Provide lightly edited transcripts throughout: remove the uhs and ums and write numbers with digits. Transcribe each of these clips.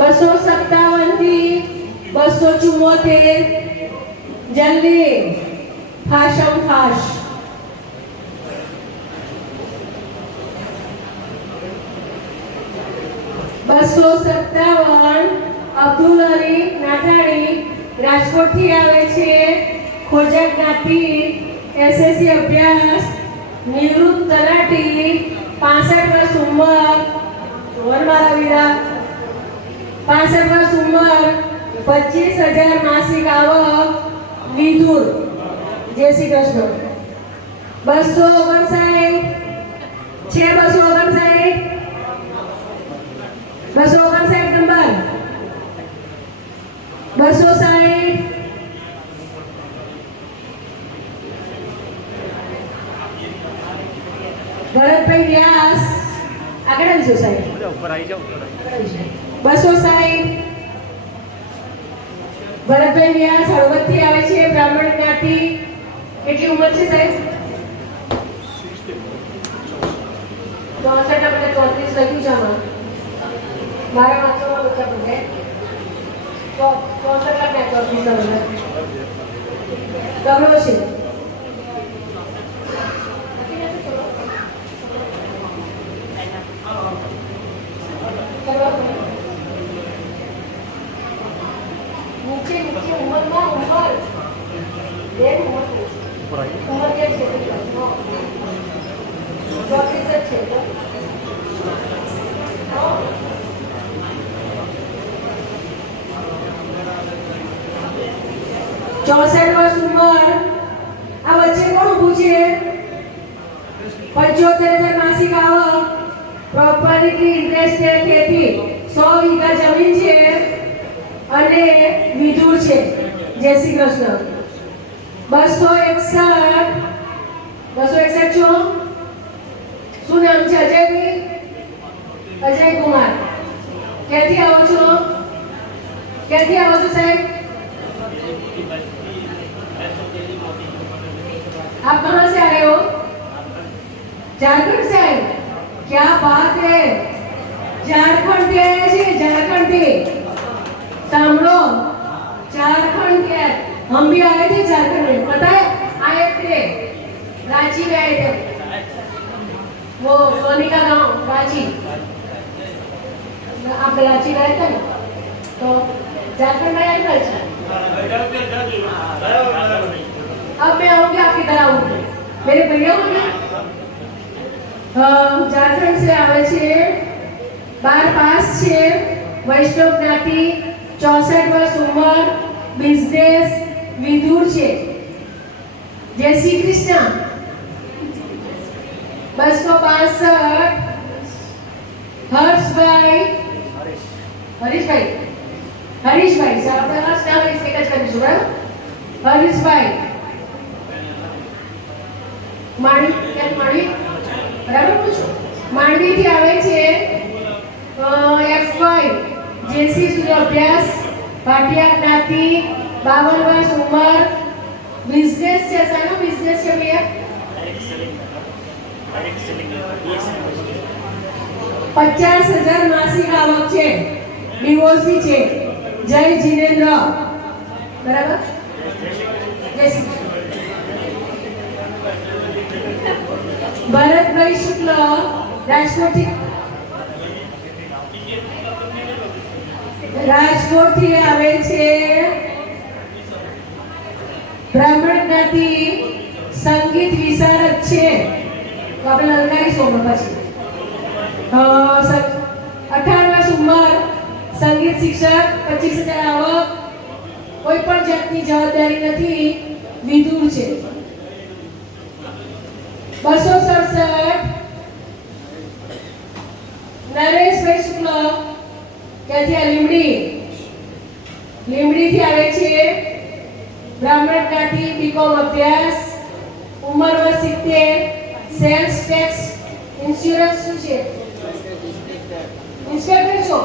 257 થી 274 જલ્દી ફાશમ ફાશ 257 અબ્દુલ અલી નાટાણી રાજકોટ થી આવે છે ખોજા જ્ઞાતિ એસએસસી અભ્યાસ નિવૃત્ત તલાટી 65 વર્ષ ઉંમર વરમારા વીરા 65 વર્ષ ઉંમર 25,000 માસિક આવક વિધુર જય શ્રી કૃષ્ણ 259 છે 259 નંબર 260 ભરતભાઈ વ્યાસ આગળ આવજો સાહેબ ઉપર આવી જાઓ 260 ભરતભાઈ વ્યાસ હળવદ થી આવે છે બ્રાહ્મણ જ્ઞાતિ કેટલી ઉંમર છે સાહેબ 64 આપણે 34 લખ્યું છે આમાં મારા વાંચવામાં બધા પડે 64 લાખ 34 ગમરો છે नीचे उम्र ना उम्र देख उम्र क्या है चौथी से छे 64 વર્ષ ઉંમર આ વચ્ચે કોણ ઊભું છે 75,000 માસિક આવક પ્રોપર્ટી ઇન્ટરેસ્ટેડ ખેતી 100 વીઘા જમીન છે અને વિધુર છે જય શ્રી કૃષ્ણ 261 છો શું નામ છે અજયભાઈ અજય કુમાર ક્યાંથી આવો છો સાહેબ आप कहाँ से आए हो झारखंड से आए क्या बात है झारखंड के आए जी झारखंड के सामलो झारखंड के हम भी आए थे झारखंड में पता है आए थे रांची में आए थे वो सोनिका गांव रांची आप रांची गए थे ना तो झारखंड में आए थे अब मैं आऊंगी आपके घर आऊंगी मेरे भैया को ना झारखंड से आवे छे 12 पास छे वैष्णव ज्ञाति 64 वर्ष उम्र बिजनेस विदुर छे जय श्री कृष्ण 262 हरीशभाई સાહેબ આપણે હર્ષ ના હરીશ એક જ કરીશું બરાબર હરીશભાઈ मांडवी बराबर पूछो मांडवी थी आवे छे F5 जेसी सूर्य अभ्यास भाटिया ज्ञाति 52 वर्ष उम्र बिजनेस છે સાનો બિઝનેસ છે ભैया 50,000 માસિક આવક છે ડિવોર્સી છે જય જીનેન્દ્ર બરાબર જય શ્રી ભરતભાઈ શુક્લ રાજકોટ થી આવે છે બ્રાહ્મણ જ્ઞાતિ સંગીત વિશારદ છે તો આપણે લલકારીશું પછી 18 વર્ષ ઉંમર સંગીત શિક્ષક 25,000 આવક કોઈ પણ જાતની જવાબદારી નથી વિદુર છે 267 નરેશભાઈ શુક્લ ક્યાંથી આ લીમડી થી આવે છે બ્રાહ્મણ જ્ઞાતિ બીકોમ અભ્યાસ ઉંમર વર્ષ 70 સેલ્સ ટેક્સ ઇન્સ્યોરન્સ શું છે ઇન્સ્પેક્ટર છો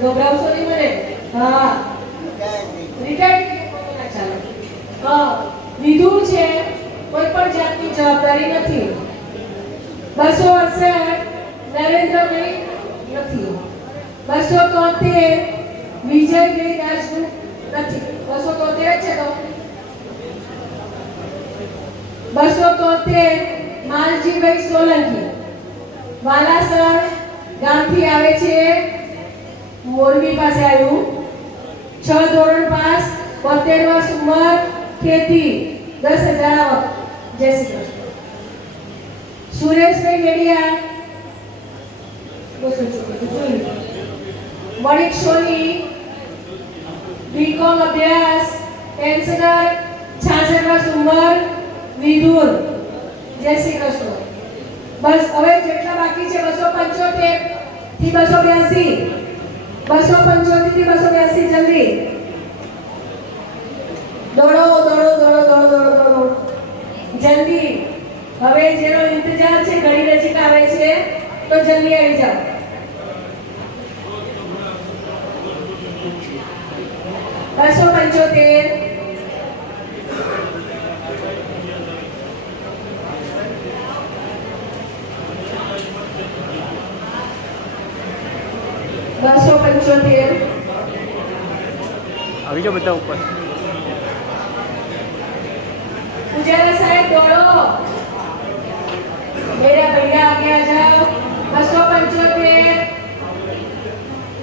ગભરાવશો નહીં મને હા રિટાયર્ડ ચાલો હા વિધુર છે કોઈ પણ જાતની જવાબદારી નથી 268 નરેન્દ્રભાઈ નથી 273 વિજયભાઈ રાજનું નથી, 273 છે તો 273 માલજીભાઈ સોલંકી વાલાસર ગામથી આવે છે, મોરબી પાસે આવ્યું, 6 ધોરણ પાસ, 72 વર્ષ ઉંમર, ખેતી, 10,000 આવક. જય શ્રી કૃષ્ણ. સુરેશભાઈ વેડિયા વણિક સોની બીકોમ અભ્યાસ, પેન્શનર, 66 વર્ષ ઉંમર, વિદુર. જય શ્રી કૃષ્ણ. બસ હવે જેટલા બાકી છે 275 થી 282, 275 થી 282 જલ્દી દોડો દોડો દોડો દોડો દોડો દોડો જલ્દી. હવે જેનો ઇંતજાર છે ઘડી નજીક આવે છે તો જલ્દી આવી જાઓ. બસો 75 275 આવી જાઓ બધા ઉપર. पुजारा साहब दौड़ो, मेरा भैया आगे आ जाओ. 275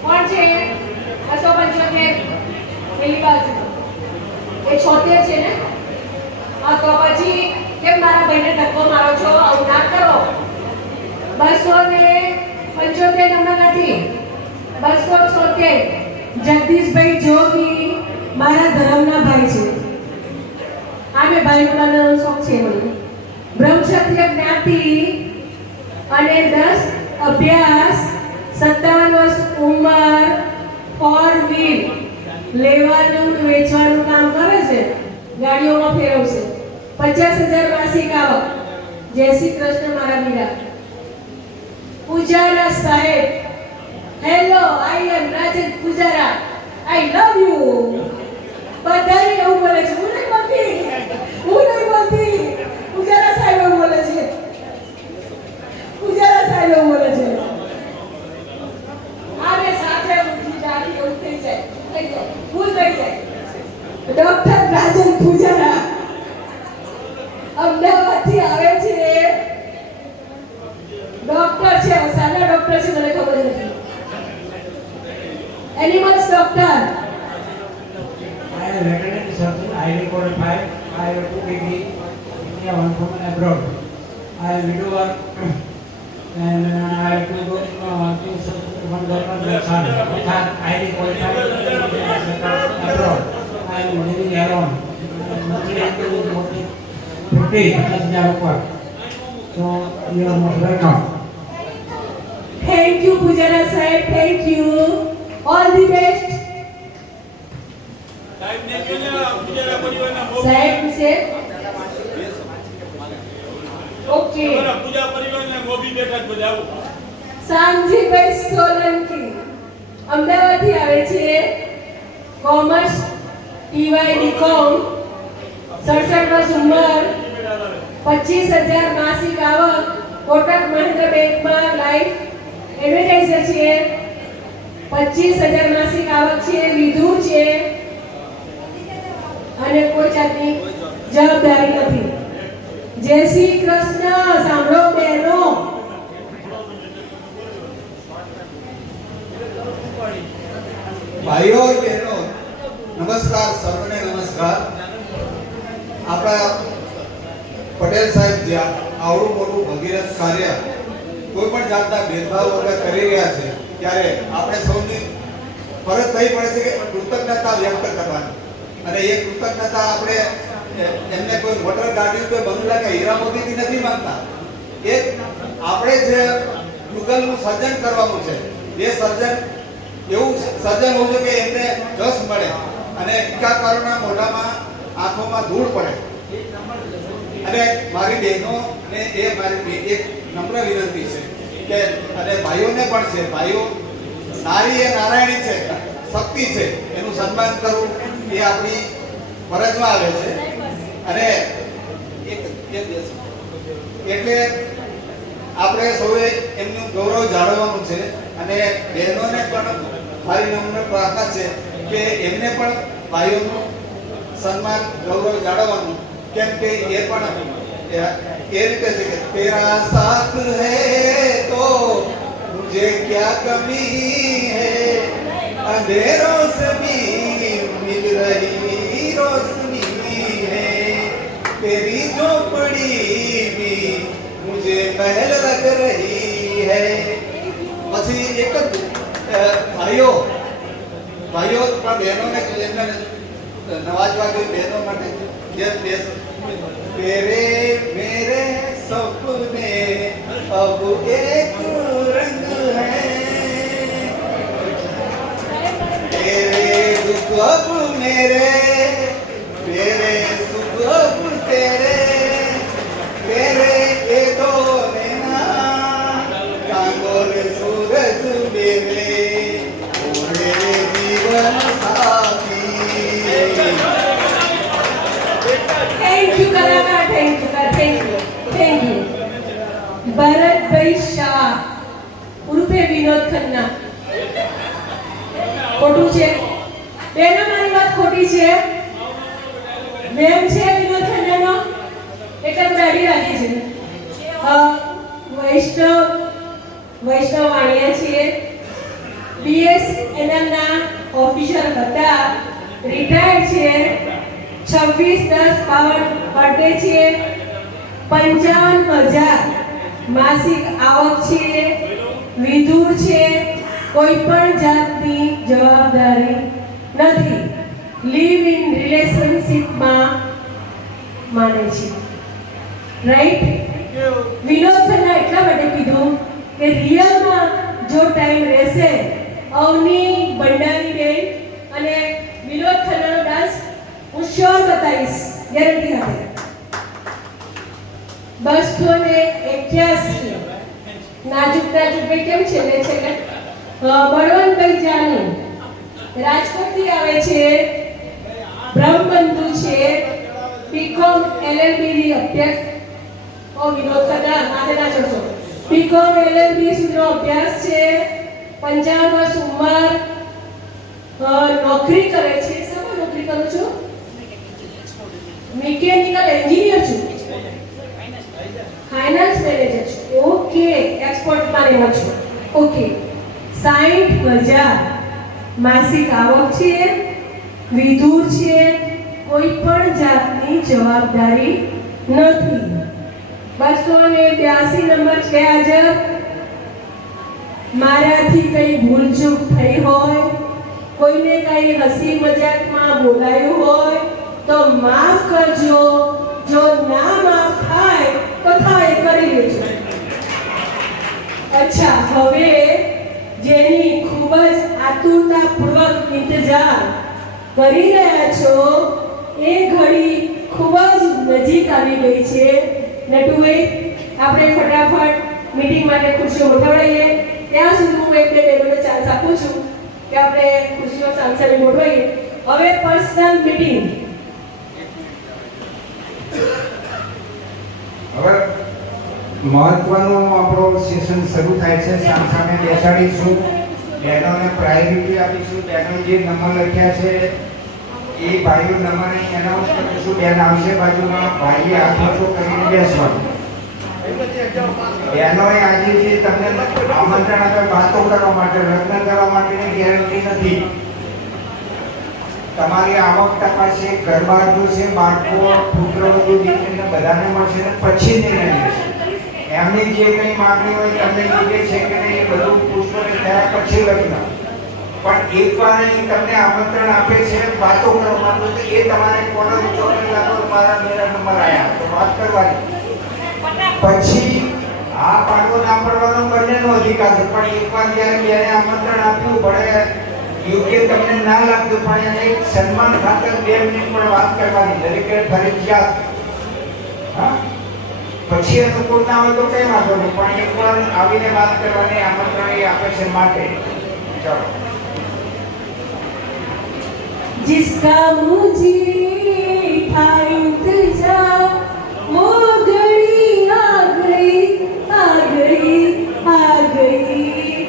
कौन છે? 275 પેલી બાજુ એ 76 છે ને? હા તો પછી કેમ મારા ભાઈને ધક્કો મારો છો? આવું ના કરો. 275 નંબર નથી, 276 જગદીશભાઈ જોગી મારા ધર્મના ભાઈ છે. આમે ભાઈ બનવાનો શોખ છે મને. બ્રહ્મક્ષત્રિય જ્ઞાતિ અને 10 અભ્યાસ, 57 વર્ષ ઉંમર, 4 વ્હીલ લેવાનું વેચવાનું કામ કરે છે, ગાડીઓમાં ફેરવશે, 50,000 માસિક આવક. જય શ્રી કૃષ્ણ મારા મીરા. પૂજારા સાહેબ hello, I am Rajan Pujara, I love you. બધાને એવું બોલે છે, હું નહીં બોલતી. પૂજારા સાહેબ એવું બોલે છે, પૂજારા સાહેબ એવું બોલે છે. આને સાથે ઉઠી જાય એવું થઈ જાય, ભૂલ થઈ જાય. ડોક્ટર રાજન પૂજારા અમદાવાદથી આવે છે, ડોક્ટર છે, સાના ડોક્ટર છે મને ખબર નથી. Animals doctor. I am veterinary surgeon, highly qualified. I have 2 degree, India, 1 from abroad. I am widower and I have to go one government son. Both are highly qualified abroad. I am living alone. Monthly income is mostly 50,000. So you are most welcome. Thank you, Pujara Sahib. Thank you. All the best. સાહેબ છે okay. પૂજા પરિવારના મોભી બેઠા જ બધા આવો. સામજીભાઈ સોલંકી અમદાવાદથી આવે છે, કોમર્સ, ટીવાય બીકોમ, 67 વર્ષ ઉંમર, 25,000 માસિક આવક, કોટક મહિન્દ્રા બેંકમાં લાઈફ એડવર્ટાઇઝર છે, 25,000 માસિક આવક છે, વિધુ છે અને કોઈ જાતની જવાબદારી નથી. જય શ્રી કૃષ્ણ. સાંભળો બહેનો, ભાઈઓ और બહેનો નમસ્કાર, સર્વને નમસ્કાર. આપણા પટેલ સાહેબ જે આવડું મોટું ભગીરથ કાર્ય કોઈ પણ જાતના ભેદભાવ વગર કરી રહ્યા છે ત્યારે આપણે સૌની ફરજ થઈ પડે છે કે કૃતજ્ઞતા વ્યક્ત કરવાની. અને એ કૃતજ્ઞતા આપણે એમને કોઈ મોટર ગાડી, કોઈ બંગલા કે હીરા મોતીથી નથી માંગતા. એક આપણે જે યુગલનું સર્જન કરવાનું છે, એ સર્જન એવું સર્જન હોવું જોઈએ કે એમને જસ મળે અને ટીકાકારોના મોઢામાં આંખોમાં ધૂળ પડે. અને મારી બહેનોને એ મારી એક નમ્ર વિનંતી છે કે અને ભાઈઓને પણ છે, ભાઈઓ નારી એ નારાયણી છે, શક્તિ છે, એનું સન્માન કરવું એ આપણી ફરજમાં આવે છે. અને એટલે આપણે સૌએ એમનું ગૌરવ જાળવવાનું છે. અને બહેનોને પણ મારી નમ્ર પ્રાર્થના છે કે એમને પણ ભાઈઓનું સન્માન ગૌરવ જાળવવાનું, કેમ કે એ પણ એ રીતે છે કે તેરા સાથ હૈ તો મુझे क्या कमी है, अंधेरों से भी मिल रही रोशनी है, तेरी झोपड़ी भी मुझे महल लग रही है. પછી એક જ ભાઈઓ પણ બહેનોને એમને નવાજવા જોઈએ, બહેનો માટે જે દેશ तेरे मेरे सपने अब एक रंग है, तेरे दुख अब मेरे सुख अब तेरे, तेरे ये दो नैना कांगोर सूरज मेरे, ओ मेरे जीवन साथी. થેન્ક યુ કલાકાર, થેન્ક યુ. ભરતભાઈ શાહ ઉર્ફે વિનોદ ખન્ના. ખોટું છે? બેનો મારી વાત ખોટી છે? મેમ છે વિનોદ ખન્નાનો એટલે દાઢી રાખી છે. વૈષ્ણવ વાણિયા છે, BSNL ના ઓફિસર હતા, રિટાયર્ડ છે, 26/10 બર્થડે છે, 55,000 માસિક આવક છે, વિધુર છે, કોઈ પણ જાતની જવાબદારી નથી, લીવ ઇન રિલેશનશિપમાં માને છે. રાઈટ? વિનોદ ખન્ના એટલા માટે કીધું કે રિયલમાં જો ટાઈમ રહેશે, અવની ભંડારી બેન અને વિનોદ ખન્નાનો ડાન્સ હું શ્યોર બતાવીશ, ગેરંટી સાથે. 281 નાજુક ભાઈ કેમ છે ને છે કે બળવંતભાઈ જાની રાજકોટથી આવે છે, બ્રહ્મબંધુ છે, બીકોમ LLB ની અભ્યાસ. ઓ વિનોદ ખન્ના માથે ના ચડશો. બીકોમ LLB સુધીનો અભ્યાસ છે, 55 વર્ષ ઉંમર, નોકરી કરે છે. શેમાં નોકરી કરું છું? મિકેનિકલ એન્જિનિયર છું, ફાઇનાન્સ મેનેજર છું. ઓકે, એક્સપોર્ટમાં રહેવા છું. ઓકે, 60,000 માસિક આવક છે, વિધુર છે, કોઈ પણ જાતની જવાબદારી નથી. 282 નંબર છે હાજર. મારાથી કઈ ભૂલચૂક થઈ હોય, કોઈને કઈ હસી મજાકમાં બોલાયું હોય તો માફ કરજો, જો ના માફ થાય તો થાય કરી લેજો. અચ્છા, હવે જેની ખૂબ જ આતુરતાપૂર્વક ઇંતજાર કરી રહ્યા છો એ ઘડી ખૂબ જ નજીક આવી ગઈ છે. નટુભાઈ, આપણે ફટાફટ મીટિંગ માટે ખુરશીઓ ગોઠવાડીએ. ત્યાં સુધી હું એક બે બહેનોને ચાન્સ આપું છું કે આપણે ખુરશીઓ સાંસારી ગોઠવાઈએ. હવે પર્સનલ મીટિંગ. હવે મહત્વનું આપણો સેશન શરૂ થાય છે. સામે બેસાડીશું, બહેનોને પ્રાયોરિટી આપીશું. બહેનો જે નંબર લખ્યા છે એ ભાઈઓ નંબર એનાઉન્સ કરીશું. બેન આવશે બાજુમાં, ભાઈએ હાથ ઊંચો કરીને બેસવાનું. બહેનોએ આજે જે તમને આમંત્રણ આપ્યું વાતો કરવા માટે, લગ્ન કરવા માટેની ગેરંટી નથી. તમારી આવક તપાસે, ઘરબાર જોશે, બાળકો, પુત્રવધુ, દીકરીને બધાને મળશે ને પછી નિર્ણય લેશે. એમની જે કંઈ માંગણી હોય તમને યોગ્ય છે કે નહીં એ બધું પૂછપરછ થયા પછી લગ્ન. પણ એકવાર અહીં તમને આમંત્રણ આપે છે વાતો કરવા માટે, તો એ તમારે કોનો ઊંચો કરી લાગો, મારા મેરા નંબર આવ્યા તો વાત કરવાની. પછી આ પાડવો ના પડવાનો બંનેનો અધિકાર છે. પણ એકવાર જ્યારે બેને આમંત્રણ આપ્યું, ભલે યોગ્ય તમને ના લાગતું પણ એને એક સન્માન ખાતર 2 મિનિટ પણ વાત કરવાની, દરેકે ફરજિયાત. હા, પછી અનુકૂળ ના હોય તો કઈ વાંધો નહીં, પણ એકવાર આવીને વાત કરવાની આમંત્રણ એ આપે છે માટે. ચાલો. जिसका मुझे था इंतजार, वो घड़ी आ गई, आ गई, आ गई.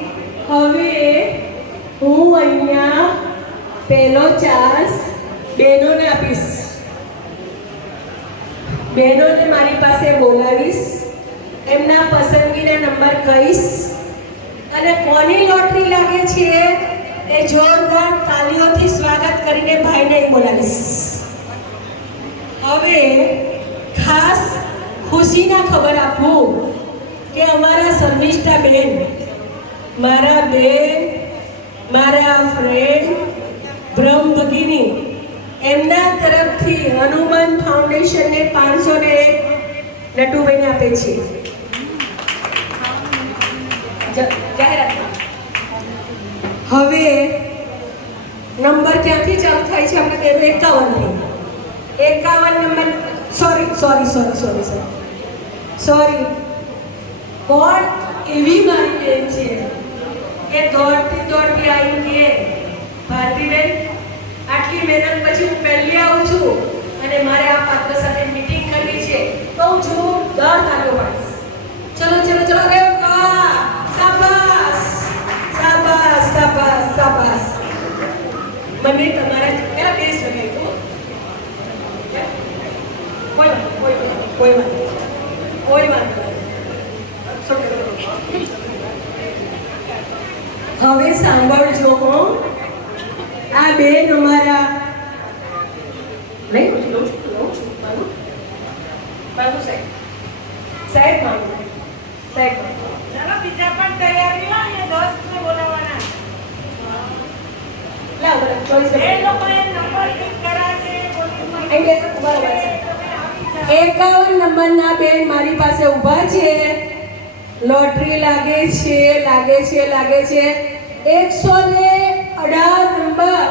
પહેલો ચાન્સ બહેનોને આપીશ. બહેનોને મારી પાસે બોલાવીશ, એમના પસંદગીના નંબર કહીશ અને કોની લોટરી લાગે છે એ જોરદાર તાલીઓથી સ્વાગત કરીને ભાઈને બોલાવીશ. હવે ખાસ ખુશીના ખબર આપું કે અમારા શર્મિષ્ઠા બેન, મારા બેન, મારા ફ્રેન્ડ બ્રહ્મ ભગિની, એમના તરફથી હનુમાન ફાઉન્ડેશનને 501 નટુભાઈને આપે છે. જાહેરાત. હવે નંબર ક્યાંથી ચાલુ થાય છે આપણે કહેવું 51 થી 51 નંબર. સોરી. કોણ એવી મારી બેન છે કે દોડતી આવી કે ભારતીબેન, આટલી મહેનત પછી હું પહેલી આવું છું અને મારે આ પાત્ર સાથે મીટિંગ કરવી છે તો હું જોરદાર તાળીઓ પાડીશ. ચલો રે વાહ, શાબાશ. મને તમારા પેલા બેસ લગાવી દો. કોઈ વાંધો નહીં. હવે સાંભળજો હો. આ બેન અમારા લઈ લઉં છું મારું સાહેબ ચાલો બીજા પણ તૈયારી લો અને દોસ્તને બોલાવવાના. લાવ ચોઈસ એ લોકોએ નંબર પિક કર્યા છે. અહીં બેસો, બરાબર છે. 51 નંબરના બેન મારી પાસે ઊભા છે. લોટરી લાગે છે 118 નંબર.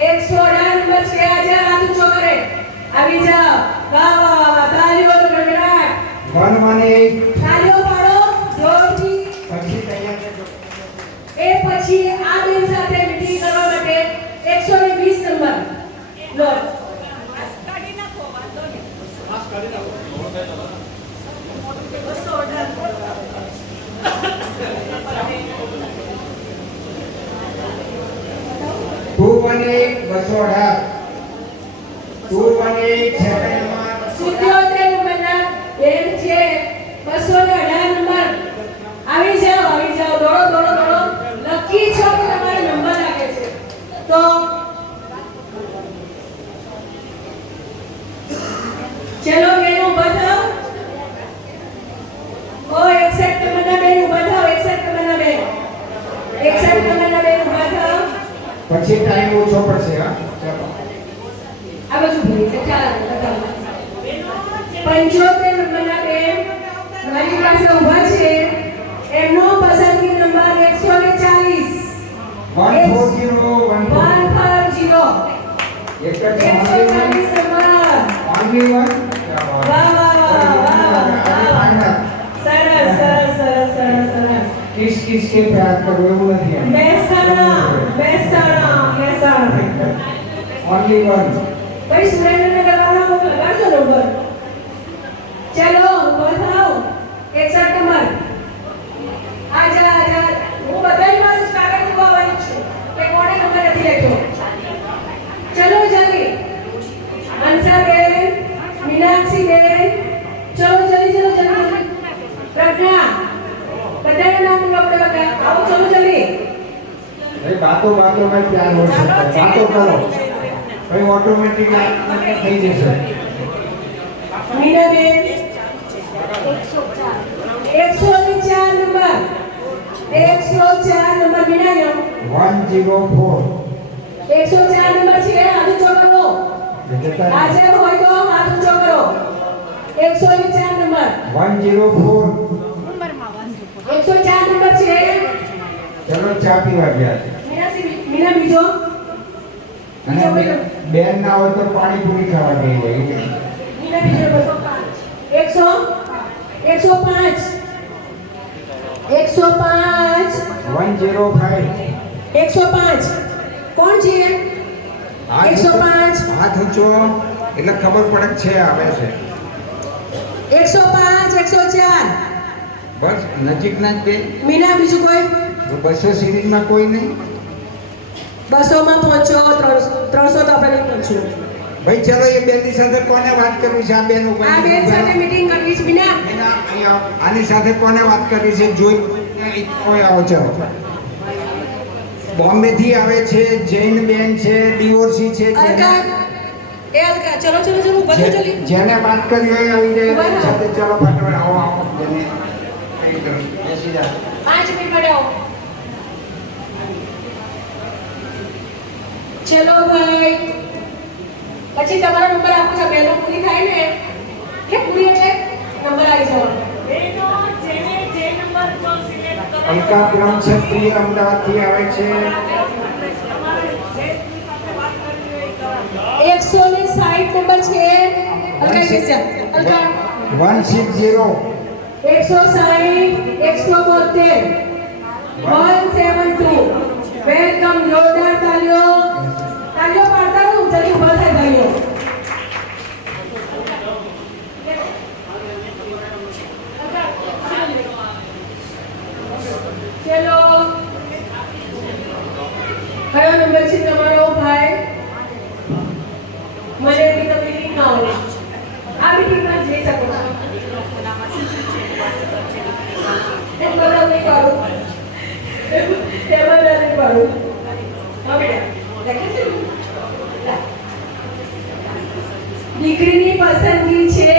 118 નંબર છે. આજે હાથ ઊંચો કરે. આવી જાઓ. વાહ. તાળીઓ તો ગડગડાટ. 118 તાળીઓ પાડો જોરથી. પછી તૈયાર રહેજો. એ પછી આ બેન સાથે મીટિંગ કરવા માટે 120 નંબર લોટ. કાઢી નાખો, વાંધો નહીં. 218 સેકન્ડમાં 77 નંબરના બેન છે. 218 નંબર. આવી જાઓ. દોડો. લકી છો કે તમારે નંબર લાગે છે તો ચલો બેન ઊભા થાઓ. 61 નંબરના બેન ઊભા થાઓ. 61 નંબરના બેન ઊભા થાઓ. પછી ટાઈમ ઓછો પડશે. હા, ચાલો. આ બાજુ ભરી છે. ચાલો બતાવો. 75 નંબરના બેન મારી પાસે ઊભા છે. એમનો પસંદગી નંબર 140. 140 એક જ 140 નંબર. only one. વાહ. સરસ. કિસ કે પ્યાર કરો એવું નથી એમ. મહેસાણા. only one. ભાઈ સુરેન્દ્રનગર વાળા લોકો લગાડજો નંબર. ચલો બતાવો. 61 નંબર. આજા હું બધાની પાસે કાગળ જોવાની છું કે કોણે નંબર નથી લખ્યો. ચલો જલ્દી. હંસાબેન, મીનાક્ષીબેન, ચલો જલ્દી. પ્રજ્ઞા, બધાના નામ આપણે બધા આવો. ચલો જલ્દી. भाई बातों में प्यार हो सकता है. बातों करो भाई, ऑटोमेटिक થઈ જશે. મીનાબેન 104 નંબર. 104 નંબર મીનાયો. 104 104 નંબર છે. હાથ ઊંચો કરો. આજે હોય તો હાથ ઊંચો કરો. 104 નંબર. 104. 104 નંબર છે. ચલો ચા પીવા ગયા છે. મીના બીજો. અને બેન ના હોય તો પાણીપુરી ખાવા ગઈ હોય. મીના બીજો 205. 105. કોણ છે? 105. હાથ ઊંચો એટલે ખબર પડે કે છે આવે છે. 105. 104. બસ નજીકના જ બે. મીના બીજું કોઈ? 200 સિરીઝમાં કોઈ નહીં. 200 માં પહોંચો, 300 તો આપણે નહીં પહોંચવું. ભાઈ ચલો એ બેનની સાથે કોને વાત કરવી છે? આ બેન ઉપર આ બેન સાથે મીટિંગ કરવી છે બીના. એના અહીંયા આની સાથે કોને વાત કરવી છે? જોઈ કોઈ આવો ચલો. બોમ્બે થી આવે છે, જૈન બેન છે, ડિવોર્સી છે. અલકા એ અલકા ચલો ચલો ચલો ઉભા થો જલ્દી. જેને વાત કરી હોય આવી જાય ઉભા એની રહો. સાથે ચલો ફટાફટ આવો આવો જેને બેસી જા. 5 મિનિટ માટે આવો. ચલો ભાઈ, પછી તમારો નંબર આપું છું. બેનો પૂરી થાય ને કે પૂરી એટલે નંબર આવી જવાનો. બેનો જેને જે નંબર જો સિલેક્ટ કરો અલકા બ્રહ્મક્ષત્રિય અમદાવાદથી આવે છે. તમારે જે સાથે વાત કરવી હોય એ કરો. 160 નંબર છે. અલકા બેસી અલકા 160 160 172 172. વેલકમ. જોરદાર તાલીઓ. તાલીઓ પાડતા રહો. જલ્દી ઉભા થાય ભાઈઓ. ચલો કયો નંબર છે તમારો ભાઈ? મને બી તમે મીટિંગ ના આવે. આ મીટિંગમાં જઈ શકો છો. એમ બધા નહીં કરું. એમ બધા નહીં કરું. હવે દીકરીની પસંદગી છે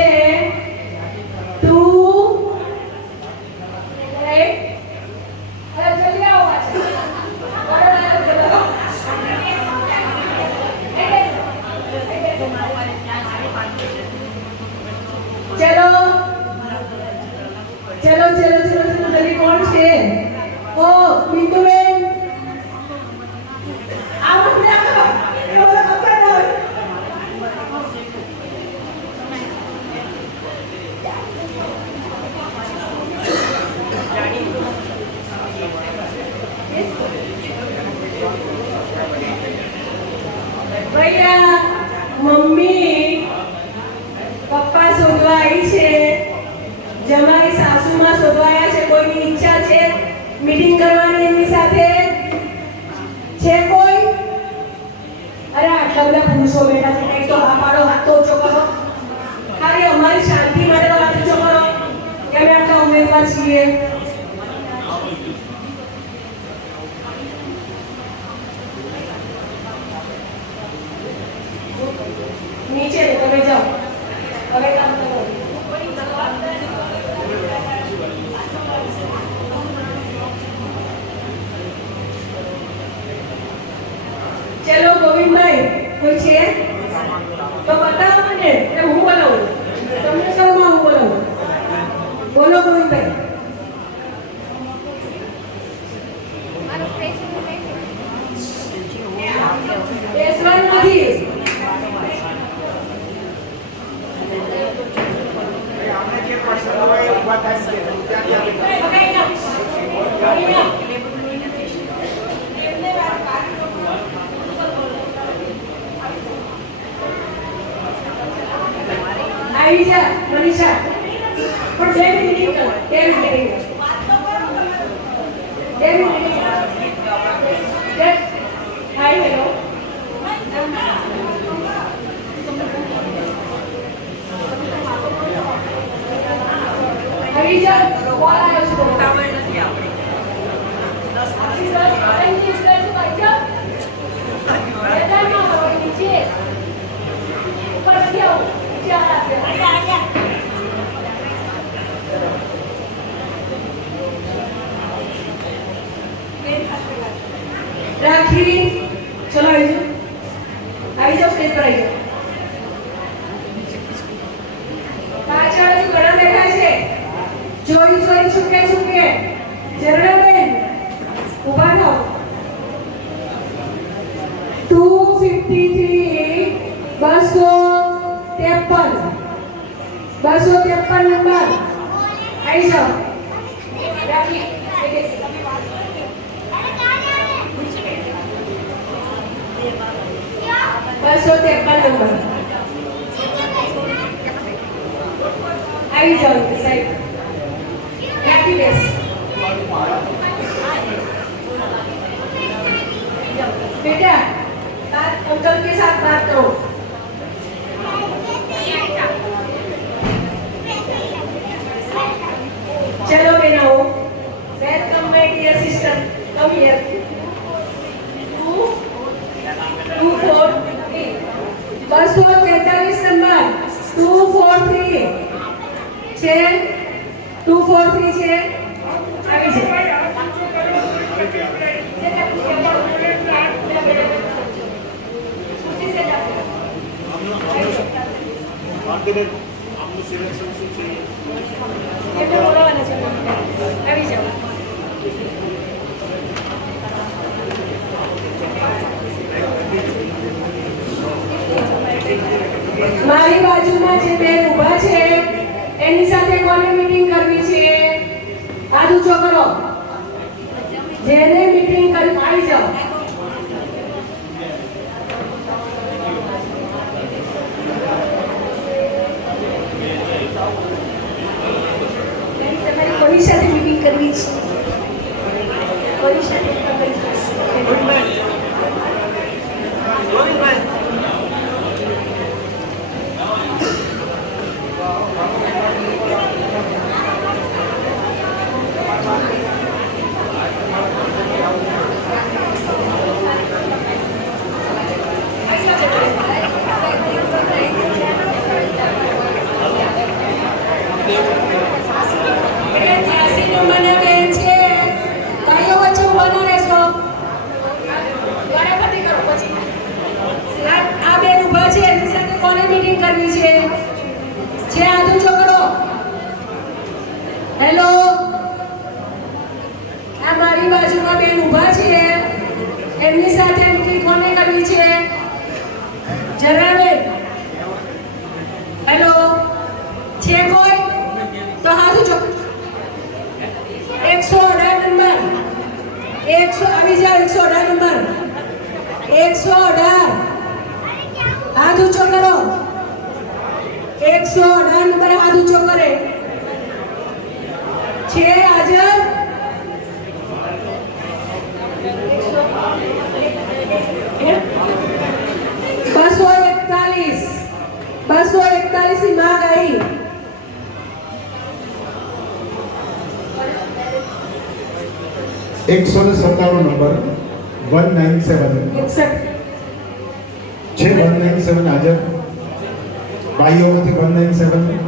તું. અરે જલ્દી આવો પાછા. ચલો ચલો ચલો ચલો ચલો જલ્દી કોણ છે? ઓ બિંદુબેન આવો ને આવો. ભૈયા મમ્મી પપ્પા શોધવા આવી છે. જમાઈ સાસુમાં શોધવાયા છે. કોઈની ઈચ્છા છે મીટિંગ કરવાની એમની સાથે? છે કોઈ? અરે આટલા બધા પુરુષો બેઠા છે. કંઈક તો હા પાડો, હાથ તો ઓછો કરો. ખાલી અમારી શાંતિ માટે તો હાથ ઓછો કરો કે અમે આટલા ઉમેદવાર છીએ. નીચે તમે જાઓ. હવે કામ કરો. ચલો ગોવિંદભાઈ કોઈ છે તો બતાવો મને. હું બોલાવું તમને શર્મા હું બોલાવું. બોલો ગોવિંદભાઈ. બેસવાનું નથી. આપણે જે પસંદ હોય એ ઊભા થાય છે. આવી જા મનીષા. પણ બે મિનિટ કર. બે મિનિટ. Hi hello. આવી જા. કોણ આવ્યો છે? ઉતાવળ નથી આપણી. રાખી ચલો આવી જાઓ સ્ટેજ પર આવી જાઓ. પાછળ હજુ ઘણા બેઠા છે. ચોરી ચોરી છૂટકે છૂટકે. ઝરણાબેન ઊભા થાઓ. 253 253 નંબર આવી જાઓ. રાખી 253 નંબર આવી જાઓ સાહેબ. રાખી બેસ. 53 बेटा बात अंकल के साथ बात करो। चलो बेटा हो, welcome my dear sister, come here. 243 243 number 243 છે 243 છે આવી છે। આપનું સિલેક્શન શું છે? એમને બોલાવવાના છે, આવી જાઓ। મારી બાજુમાં જે બેન ઊભા છે એની સાથે કોને મીટિંગ કરવી છે? હાથ ઊંચો કરો, જેને મીટિંગ કરી આવી જાઓ। તમારી કોની સાથે મીટિંગ કરવી છે? કોની સાથે કરવી છે? હેલો, આ મારી બાજુમાં બેન ઊભા છે એમની સાથે મીટિંગ કોને કરવી છે? જરા હેલો, છે કોઈ? તો હાથ ઊંચો। 118 નંબર 100 આવી જાઓ। 118 નંબર 118 હાથ ઊંચો કરો। 118 નંબર હાથ ઊંચો કરે છે હાજર? 241 ની માંગ આવી। एक 197 नंबर 197 61 છે 197 હાજર ભાઈઓમાંથી 197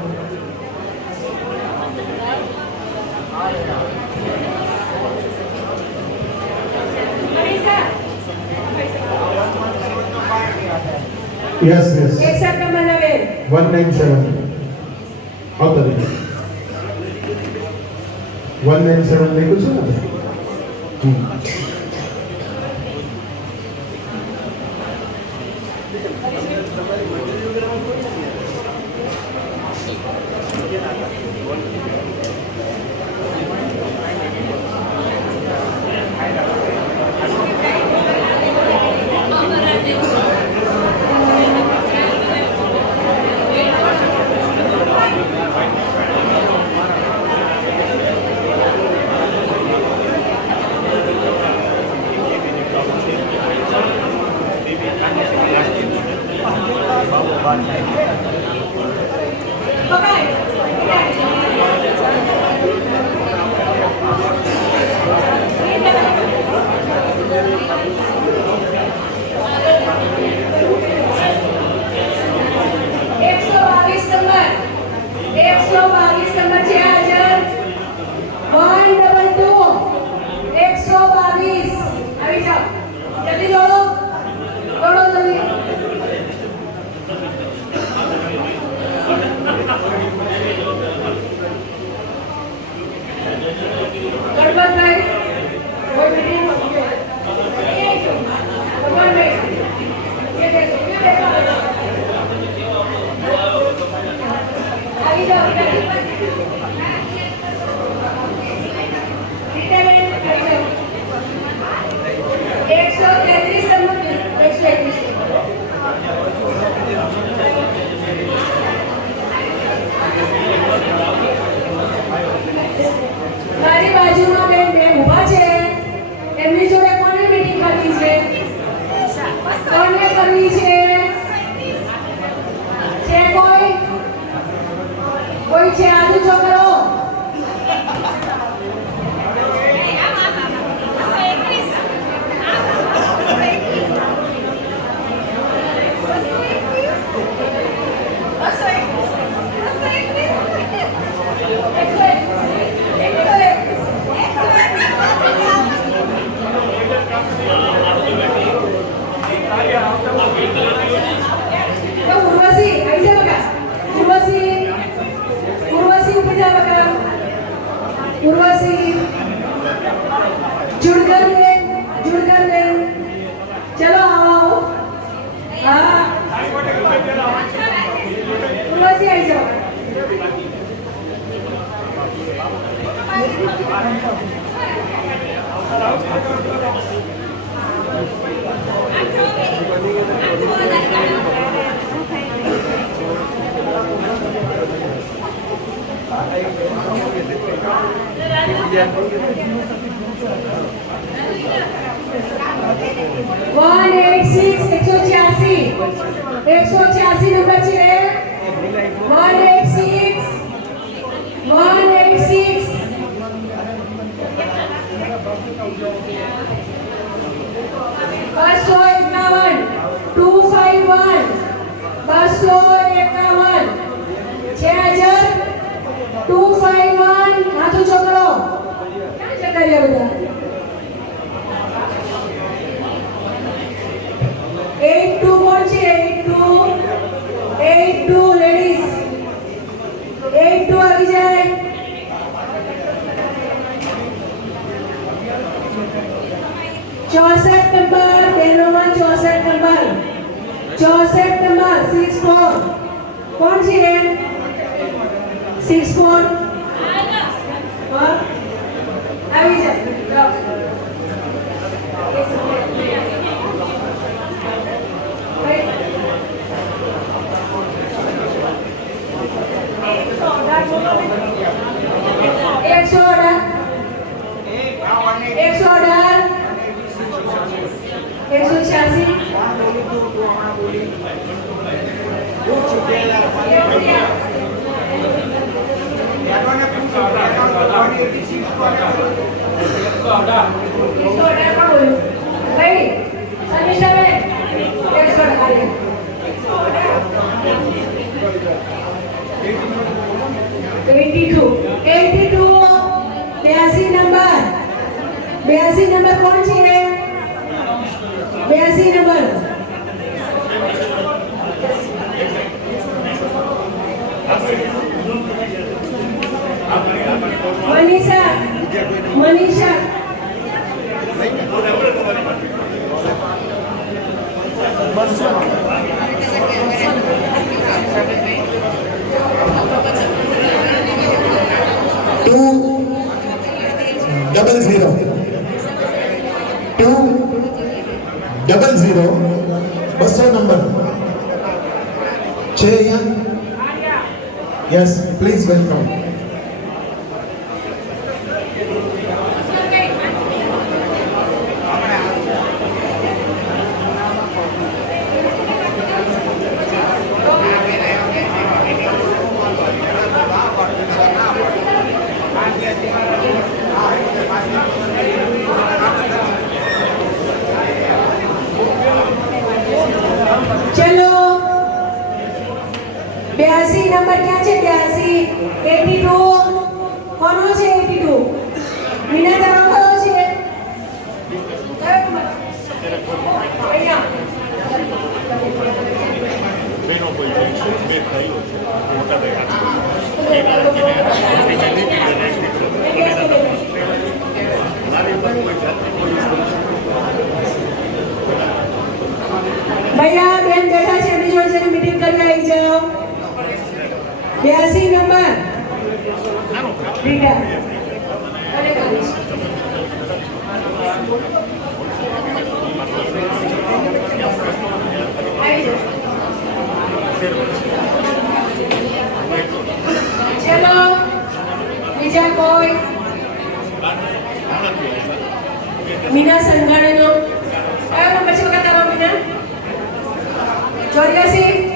यस यस 61 નંબર ના બેન 197 આવતા રહી 197 લખ્યું છે ને चलो आओ हाँ उर्वशी आई जाओ 186 नंबर છે 186 251 251 6000 251 हाथ ऊंचो करो क्या जता રહ્યા બધા 82 કોણ છે 82 લેડીઝ 82 આવી જાય 64 नंबर बहनों 64 नंबर 64 कौन सी है 64 हाँ अभी जाओ 82 नंबर कौन सी है 82 number Manisha Manisha two 00 200 200 number छे यस प्लीज वेलकम चलो 82 नंबर क्या છે 82 82 કોનો છે 82 વિના તારો કયો છે કયો નંબર અહીંયા બેનો કોઈ બે થયો મોટા ભાઈ भैया बेन बैठा છે એમની જોડે જઈને મીટિંગ કરી આવી જાઓ 82 નંબર રીટા અરે કાલીશ આવી જાઓ ચલો બીજા કોઈ મીના સંઘાણીનો કયો નંબર છે વખત તારો મીના 84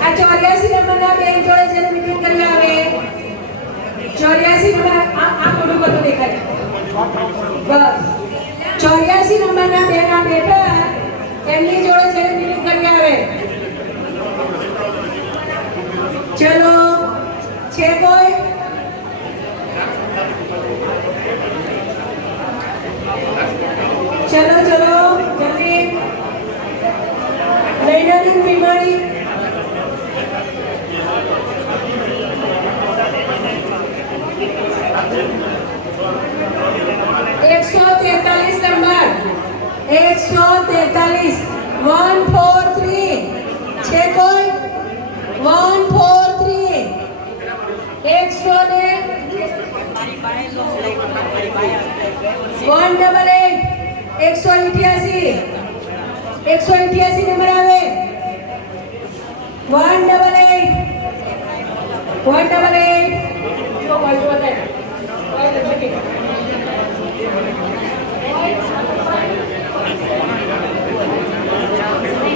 આ 84 નંબરના બેન જોડે જેને મીટિંગ કરી આવે 84 નંબર આ કોડું બધું દેખાય બસ 84 નંબરના બેન આ બેઠા એમની જોડે જેને મીટિંગ કરી આવે ચલો છે કોઈ चलो चलो जल्दी नैनादीन बीमारी एक 143 नंबर 143 143 છે કોઈ 143 188 નંબર આવે 188 તો બોલ બતાય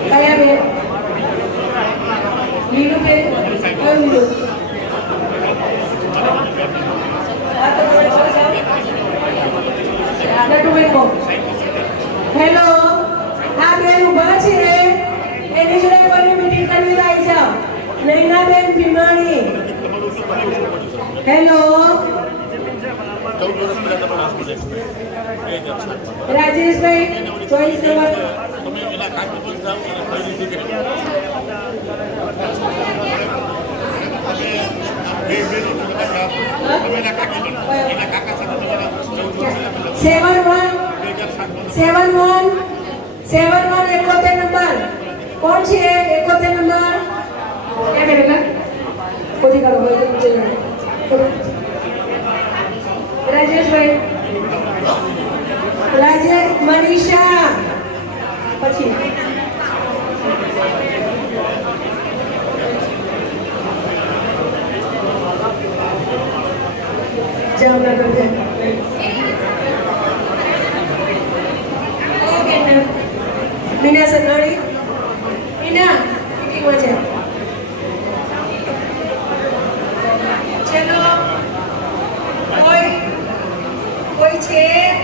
કયા બે લીલું બે કયું લીલું આ તો તમે બોલો નટુભાઈ કહો હેલો આ બેન ઊભા છે એની જોડે કોઈની મીટિંગ કરવી તો આવી જાઓ નૈના બેન ભીમાણી હેલો 14 વર્ષ પહેલા તમારા હાથમાં રાજેશભાઈ ચોઈસ નંબર તમે એના કાચમાં પણ જાઓ અને ખરીદી કરી બે બેનો તમે એના કાકા સાથે તમારા 71 71 નંબર કોણ છે 71 નંબર એ બેટા કોથી કરો રાજેશભાઈ રાજેશ મનીષા પછી જામનગર છે ઓકે મીના સનાણી મીના મીટિંગમાં છે ચલો કોઈ છે